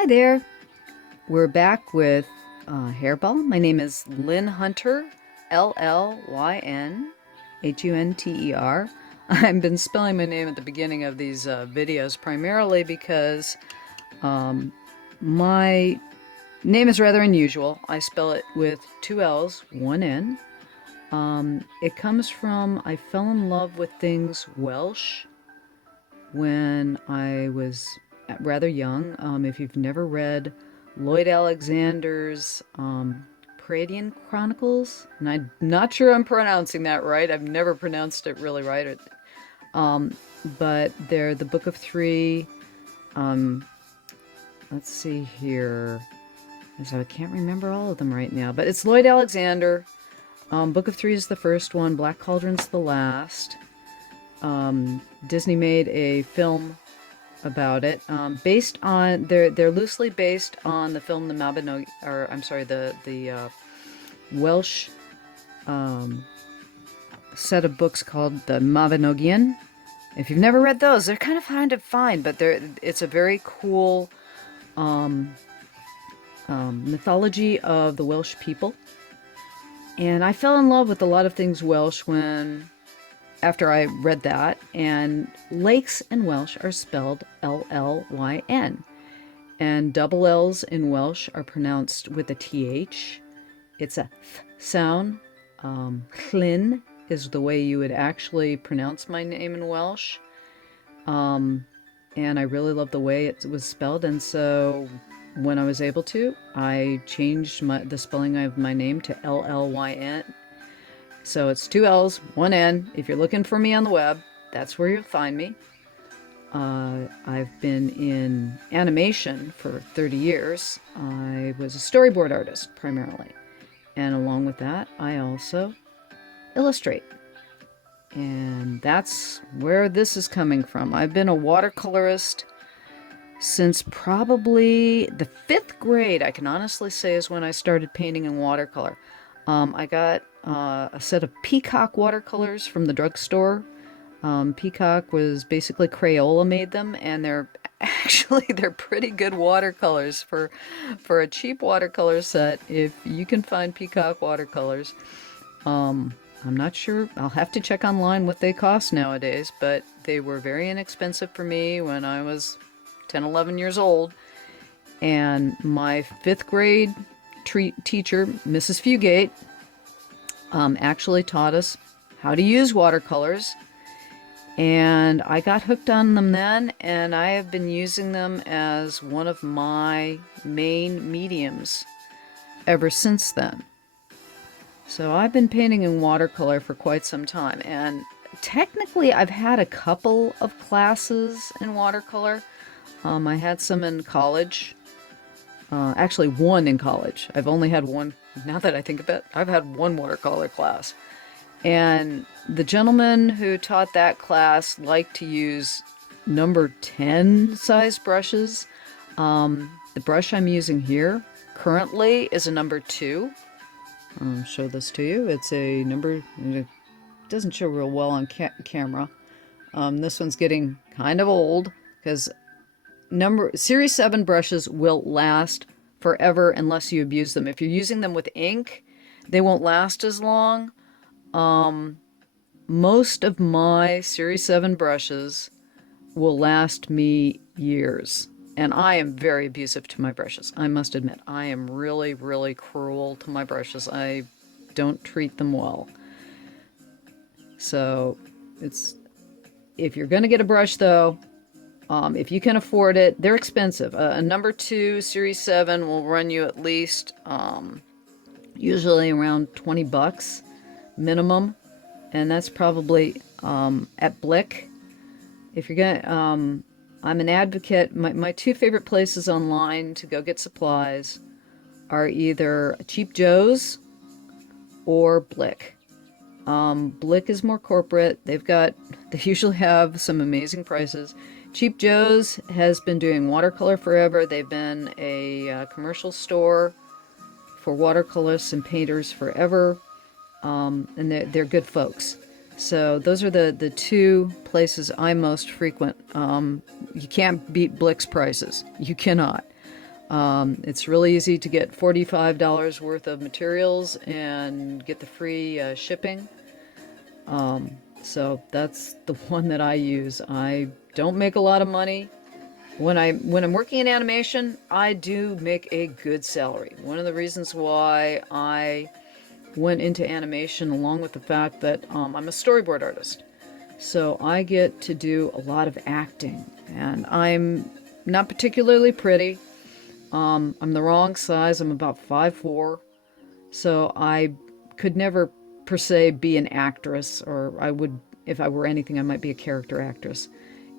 Hi there. We're back with Hairball. My name is Llyn Hunter, Lynhunter. I've been spelling my name at the beginning of these videos primarily because my name is rather unusual. I spell it with two L's, one N. It comes from I fell in love with things Welsh when I was rather young. If you've never read Lloyd Alexander's Palladian Chronicles, and I'm not sure I'm pronouncing that right. I've never pronounced it really right. But they're the Book of Three. Let's see here. So I can't remember all of them right now, but it's Lloyd Alexander. Book of Three is the first one. Black Cauldron's the last. Disney made a film about it, based on they're loosely based on the film the Mabinogi, or I'm sorry, the Welsh set of books called the Mabinogion. If you've never read those, they're kind of hard to find, but it's a very cool mythology of the Welsh people. And I fell in love with a lot of things Welsh after I read that, and lakes in Welsh are spelled L-L-Y-N, and double L's in Welsh are pronounced with a TH. It's a th sound. Llyn is the way you would actually pronounce my name in Welsh, and I really love the way it was spelled, and so when I was able to, I changed the spelling of my name to L-L-Y-N. So it's two L's, one N. If you're looking for me on the web, that's where you'll find me. I've been in animation for 30 years. I was a storyboard artist primarily. And along with that, I also illustrate. And that's where this is coming from. I've been a watercolorist since probably the 5th grade, I can honestly say, is when I started painting in watercolor. I got a set of Peacock watercolors from the drugstore. Peacock was basically Crayola made them, and they're pretty good watercolors for a cheap watercolor set. If you can find Peacock watercolors, I'm not sure. I'll have to check online what they cost nowadays, but they were very inexpensive for me when I was 10, 11 years old. And my 5th grade teacher, Mrs. Fugate, actually taught us how to use watercolors, and I got hooked on them then, and I have been using them as one of my main mediums ever since then. So I've been painting in watercolor for quite some time, and technically I've had a couple of classes in watercolor. I had some in college. Actually, one in college. I've only had one. Now that I think of it, I've had one watercolor class. And the gentleman who taught that class liked to use number 10 size brushes. The brush I'm using here currently is a number 2. I'll show this to you. It's a number, it doesn't show real well on camera. This one's getting kind of old because Series 7 brushes will last forever unless you abuse them. If you're using them with ink, they won't last as long. Most of my Series 7 brushes will last me years. And I am very abusive to my brushes. I must admit, I am really, really cruel to my brushes. I don't treat them well. So if you're going to get a brush though, if you can afford it, they're expensive. A number 2 Series 7 will run you at least usually around $20 minimum, and that's probably at Blick. If you're gonna, I'm an advocate. My 2 favorite places online to go get supplies are either Cheap Joe's or Blick. Blick is more corporate. They usually have some amazing prices. Cheap Joe's has been doing watercolor forever. They've been a commercial store for watercolorists and painters forever, and they're good folks. So those are the 2 places I most frequent. You can't beat Blick's prices. You cannot. It's really easy to get $45 worth of materials and get the free shipping. So that's the one that I use. I don't make a lot of money. When I'm working in animation, I do make a good salary. One of the reasons why I went into animation, along with the fact that I'm a storyboard artist. So I get to do a lot of acting, and I'm not particularly pretty. I'm the wrong size. I'm about 5'4", so I could never per se be an actress, or I would, if I were anything, I might be a character actress.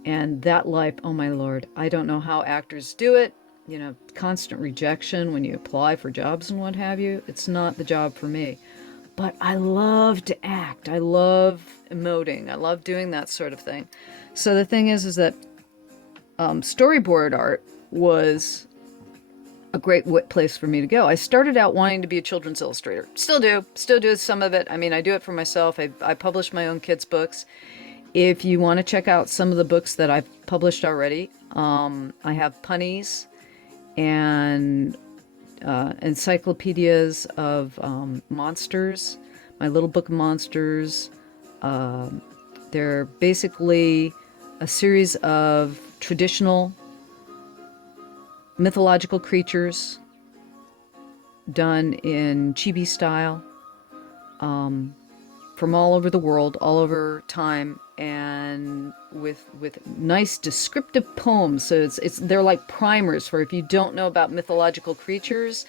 And that life, oh my lord, I don't know how actors do it. You know, constant rejection when you apply for jobs and what have you. It's not the job for me. But I love to act. I love emoting. I love doing that sort of thing. So the thing is that storyboard art was a great place for me to go. I started out wanting to be a children's illustrator. Still do some of it. I mean, I do it for myself. I publish my own kids' books. If you want to check out some of the books that I've published already, I have punnies and encyclopedias of monsters, my little book of monsters. They're basically a series of traditional mythological creatures done in chibi style, from all over the world, all over time, and with nice descriptive poems. So they're like primers for if you don't know about mythological creatures.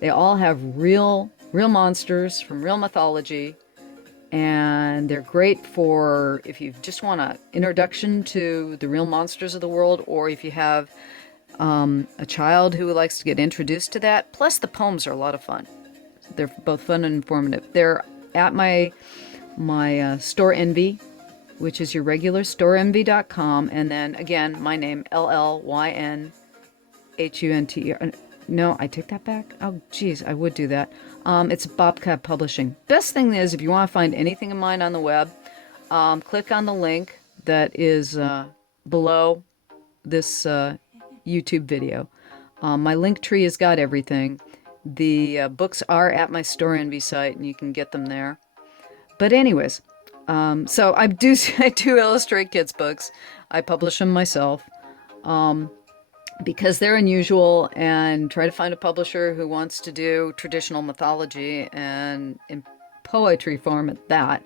They all have real monsters from real mythology, and they're great for if you just want an introduction to the real monsters of the world, or if you have a child who likes to get introduced to that. Plus the poems are a lot of fun. They're both fun and informative. They're at my Store Envy, which is your regular storeenvy.com, and then again my name, LLYNHUNTER. No, I take that back. Oh geez, I would do that. It's Bobcat Publishing. Best thing is, if you want to find anything of mine on the web, click on the link that is below this YouTube video. My link tree has got everything. The books are at my Store Envy site, and you can get them there. But anyways, so I do illustrate kids' books. I publish them myself because they're unusual, and try to find a publisher who wants to do traditional mythology and in poetry form at that,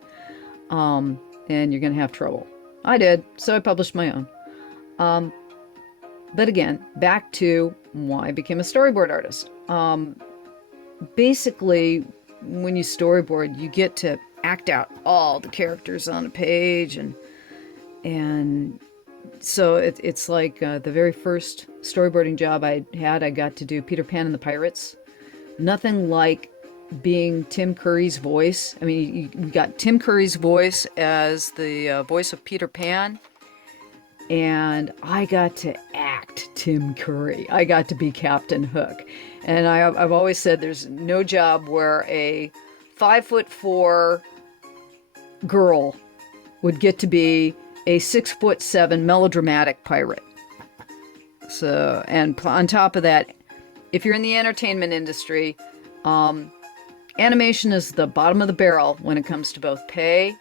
and you're going to have trouble. I did, so I published my own. But again, back to why I became a storyboard artist. Basically, when you storyboard, you get to act out all the characters on a page, and so it's like the very first storyboarding job I had, I got to do Peter Pan and the Pirates. Nothing like being Tim Curry's voice. I mean, you got Tim Curry's voice as the voice of Peter Pan, and I got to act Tim Curry. I got to be Captain Hook. And I've always said there's no job where a 5'4" girl would get to be a 6'7" melodramatic pirate. So, and on top of that, if you're in the entertainment industry, animation is the bottom of the barrel when it comes to both pay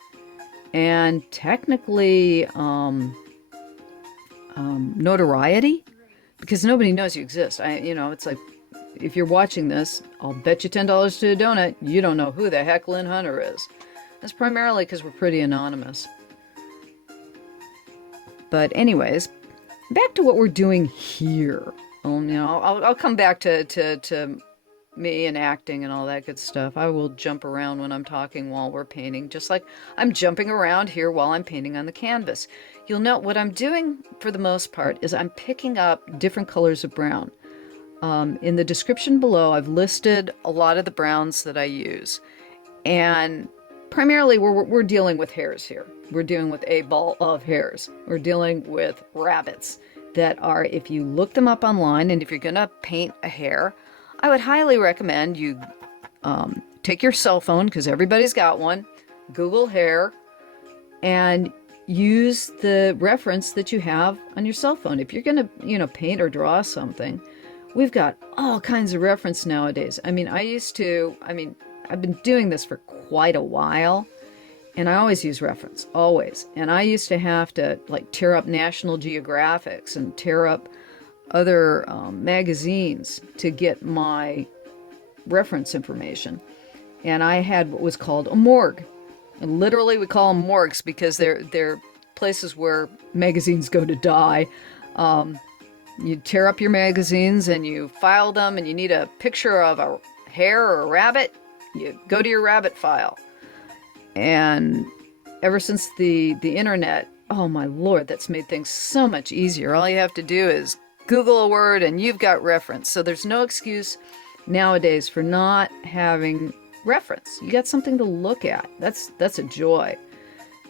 and technically notoriety, because nobody knows you exist. It's like, if you're watching this, I'll bet you $10 to a donut, you don't know who the heck Llyn Hunter is. That's primarily because we're pretty anonymous. But anyways, back to what we're doing here. I'll come back to me and acting and all that good stuff. I will jump around when I'm talking while we're painting, just like I'm jumping around here while I'm painting on the canvas. You'll note what I'm doing for the most part is I'm picking up different colors of brown. In the description below, I've listed a lot of the browns that I use, and primarily we're dealing with hares here. We're dealing with a ball of hares. We're dealing with rabbits that are, if you look them up online, and if you're gonna paint a hare, I would highly recommend you take your cell phone, because everybody's got one, Google Hare, and use the reference that you have on your cell phone. If you're gonna, paint or draw something, we've got all kinds of reference nowadays. I mean, I've been doing this for quite a while, and I always use reference, always. And I used to have to like tear up National Geographics and tear up other magazines to get my reference information. And I had what was called a morgue. And literally we call them morgues because they're places where magazines go to die. You tear up your magazines and you file them, and you need a picture of a hare or a rabbit, you go to your rabbit file. And ever since the internet, oh my lord, that's made things so much easier. All you have to do is Google a word and you've got reference. So there's no excuse nowadays for not having reference. You got something to look at. That's a joy.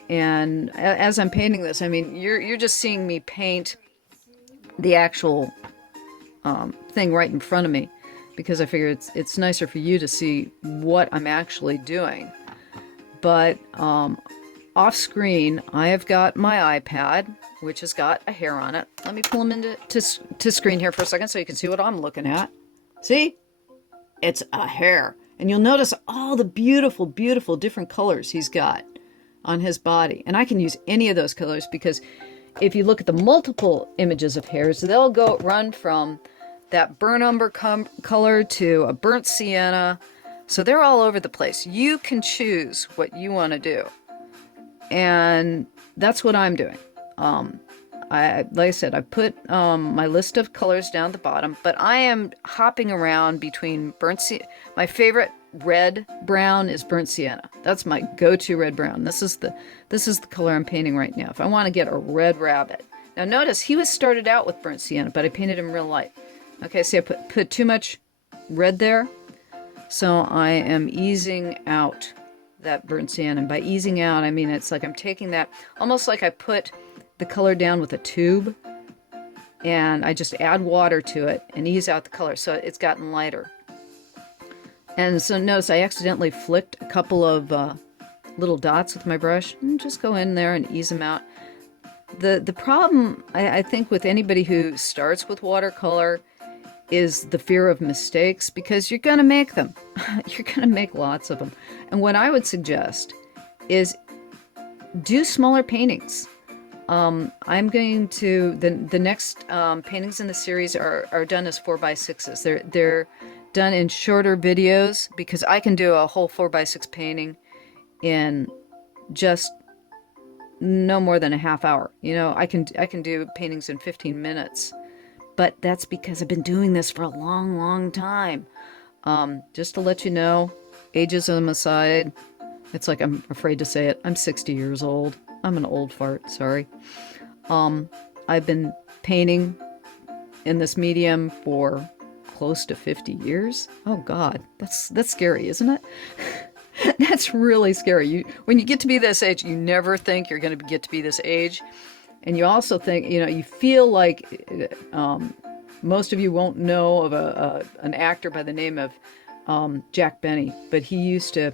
And as I'm painting this, I mean, you're just seeing me paint the actual thing right in front of me, because I figure it's nicer for you to see what I'm actually doing. But off screen, I have got my iPad, which has got a hare on it. Let me pull him to screen here for a second so you can see what I'm looking at. See? It's a hare. And you'll notice all the beautiful, beautiful different colors he's got on his body. And I can use any of those colors, because if you look at the multiple images of hares, they'll run from that burnt umber color to a burnt sienna. So they're all over the place. You can choose what you want to do. And that's what I'm doing. Like I said, I put my list of colors down at the bottom, but I am hopping around between burnt sienna. My favorite red brown is burnt sienna. That's my go-to red brown. This is the color I'm painting right now. If I want to get a red rabbit. Now notice he was started out with burnt sienna, but I painted him real light. Okay, see I put too much red there. So I am easing out that burnt sienna. And by easing out, I mean it's like I'm taking that, almost like I put the color down with a tube, and I just add water to it and ease out the color so it's gotten lighter. And so notice I accidentally flicked a couple of little dots with my brush, and just go in there and ease them out. The problem I think with anybody who starts with watercolor is the fear of mistakes, because you're gonna make them. You're gonna make lots of them. And what I would suggest is do smaller paintings. I'm going to, the next paintings in the series are done as 4x6s. They're done in shorter videos, because I can do a whole 4x6 painting in just no more than a half hour. You know, I can do paintings in 15 minutes, but that's because I've been doing this for a long, long time. Just to let you know, ageism aside, it's like I'm afraid to say it, I'm 60 years old. I'm an old fart, sorry. I've been painting in this medium for close to 50 years. Oh God, that's scary, isn't it? That's really scary. When you get to be this age, you never think you're going to get to be this age. And you also think, you know, you feel like most of you won't know of an actor by the name of Jack Benny, but he used to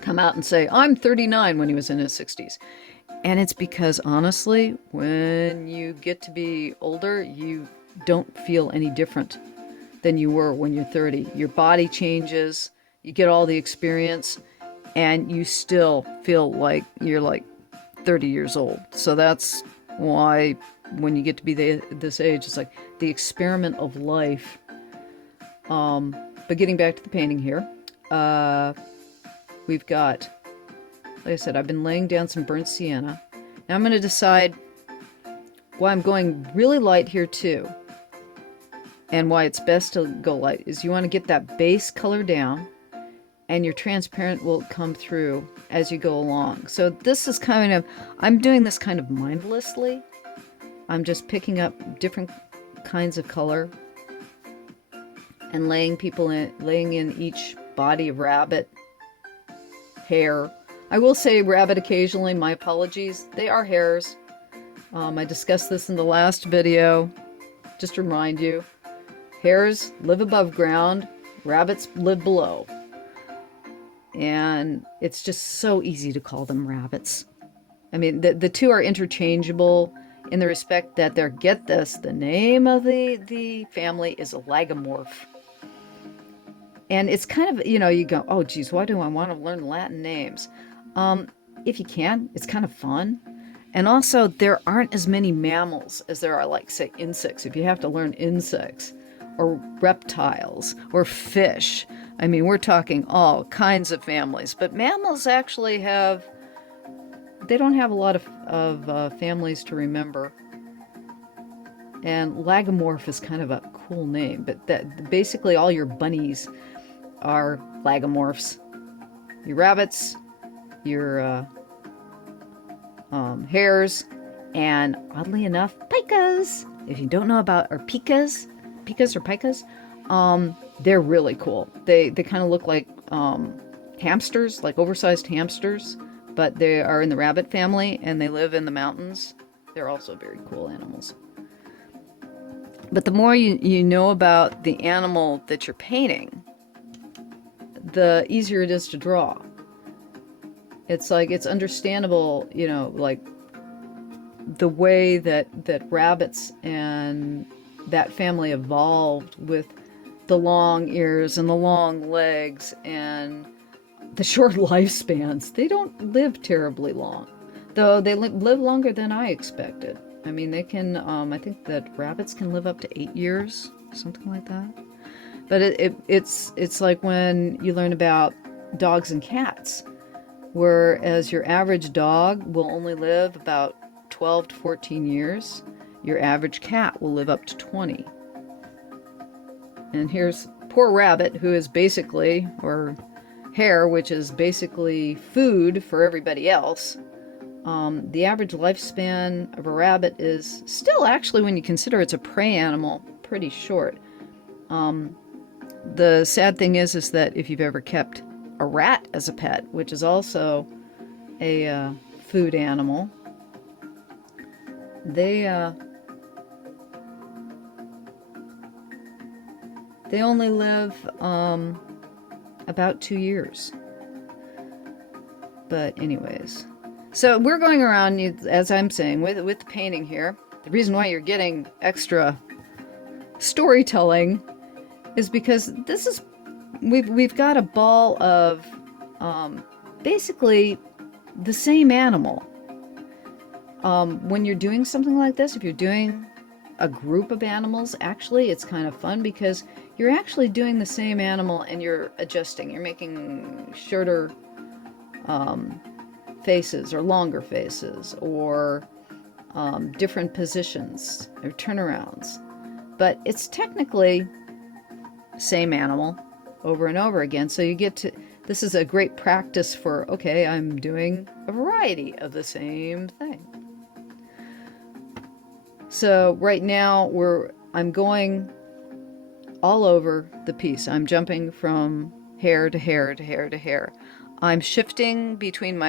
come out and say, I'm 39 when he was in his 60s. And it's because, honestly, when you get to be older, you don't feel any different than you were when you're 30. Your body changes, you get all the experience, and you still feel like you're like 30 years old. So that's why when you get to be this age, it's like the experiment of life. But getting back to the painting here, we've got, like I said, I've been laying down some burnt sienna. Now I'm going to decide why I'm going really light here too. And why it's best to go light is you want to get that base color down, and your transparent will come through as you go along. So this is kind of, I'm doing this kind of mindlessly. I'm just picking up different kinds of color and laying in each body of rabbit, hare. I will say rabbit occasionally, my apologies. They are hares. I discussed this in the last video. Just to remind you, hares live above ground, rabbits live below. And it's just so easy to call them rabbits. I mean, the two are interchangeable. in the respect that they're, get this, the name of the family is a lagomorph. And it's kind of, you go, oh, geez, why do I want to learn Latin names? If you can, it's kind of fun. And also, there aren't as many mammals as there are, like, say, insects. If you have to learn insects or reptiles or fish, I mean, we're talking all kinds of families. But mammals actually they don't have a lot of families to remember. And lagomorph is kind of a cool name, but that basically all your bunnies are lagomorphs. Your rabbits, your hares, and oddly enough, picas. If you don't know about or picas or picas, they're really cool. They kind of look like hamsters, like oversized hamsters, but they are in the rabbit family and they live in the mountains. They're also very cool animals. But the more you know about the animal that you're painting, the easier it is to draw. It's like, it's understandable, like the way that rabbits and that family evolved with the long ears and the long legs and the short lifespans. They don't live terribly long, though they live longer than I expected. I mean, they can, I think that rabbits can live up to 8 years, something like that. But it's like when you learn about dogs and cats, whereas your average dog will only live about 12 to 14 years, your average cat will live up to 20. And here's poor rabbit, who is basically, or hare, which is basically food for everybody else. The average lifespan of a rabbit is still, actually, when you consider it's a prey animal, pretty short. The sad thing is that if you've ever kept a rat as a pet, which is also a food animal, they only live about 2 years. But anyways, so we're going around, as I'm saying, with the painting here. The reason why you're getting extra storytelling is because this is, we've got a ball of basically the same animal. When you're doing something like this, if you're doing a group of animals, actually it's kind of fun because you're actually doing the same animal and you're adjusting. You're making shorter faces or longer faces, or different positions or turnarounds. But it's technically same animal over and over again. So you get to, this is a great practice for, okay, I'm doing a variety of the same thing. So right now I'm going all over the piece. I'm jumping from hair to hair to hair to hair. I'm shifting between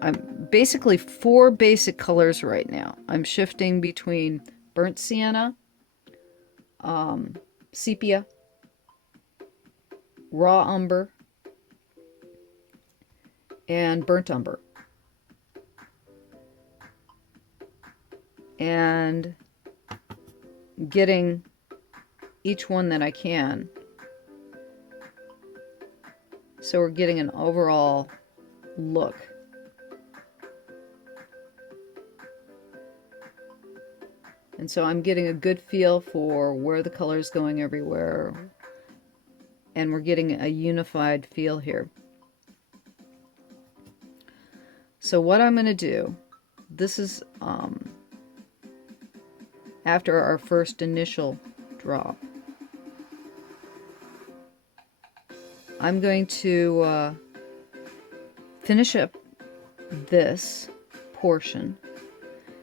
I'm basically 4 basic colors right now. I'm shifting between burnt sienna, sepia, raw umber, and burnt umber. And getting each one that I can. So we're getting an overall look. And so I'm getting a good feel for where the color is going everywhere. And we're getting a unified feel here. So what I'm going to do, this is after our first initial drop. I'm going to finish up this portion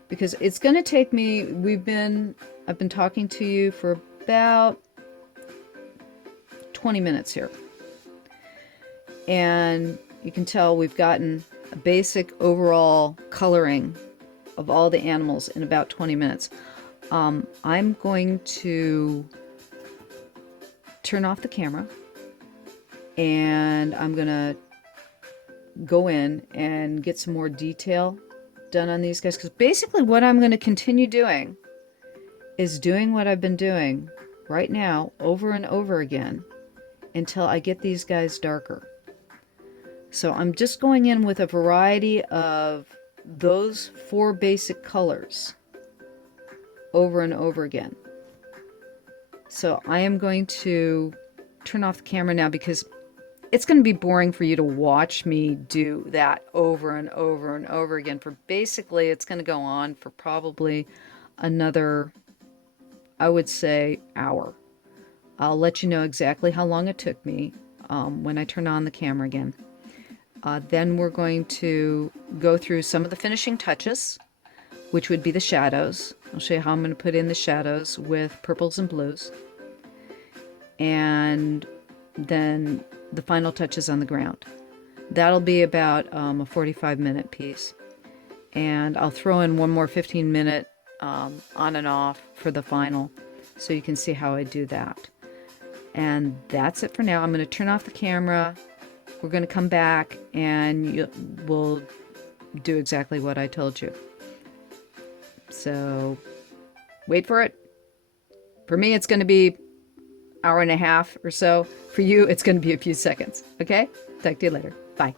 because it's going to take me, I've been talking to you for about 20 minutes here. And you can tell we've gotten a basic overall coloring of all the animals in about 20 minutes. I'm going to turn off the camera and I'm going to go in and get some more detail done on these guys, because basically what I'm going to continue doing is doing what I've been doing right now over and over again until I get these guys darker. So I'm just going in with a variety of those 4 basic colors over and over again. So I am going to turn off the camera now because it's going to be boring for you to watch me do that over and over and over again. For basically, it's going to go on for probably another, I would say, hour. I'll let you know exactly how long it took me when I turn on the camera again. Then we're going to go through some of the finishing touches, which would be the shadows. I'll show you how I'm going to put in the shadows with purples and blues. And then the final touches on the ground. That'll be about a 45-minute piece. And I'll throw in one more 15-minute on and off for the final, so you can see how I do that. And that's it for now. I'm going to turn off the camera. We're going to come back and we'll do exactly what I told you. So wait for it. For me, it's going to be hour and a half or so. For you, it's going to be a few seconds. Okay? Talk to you later. Bye.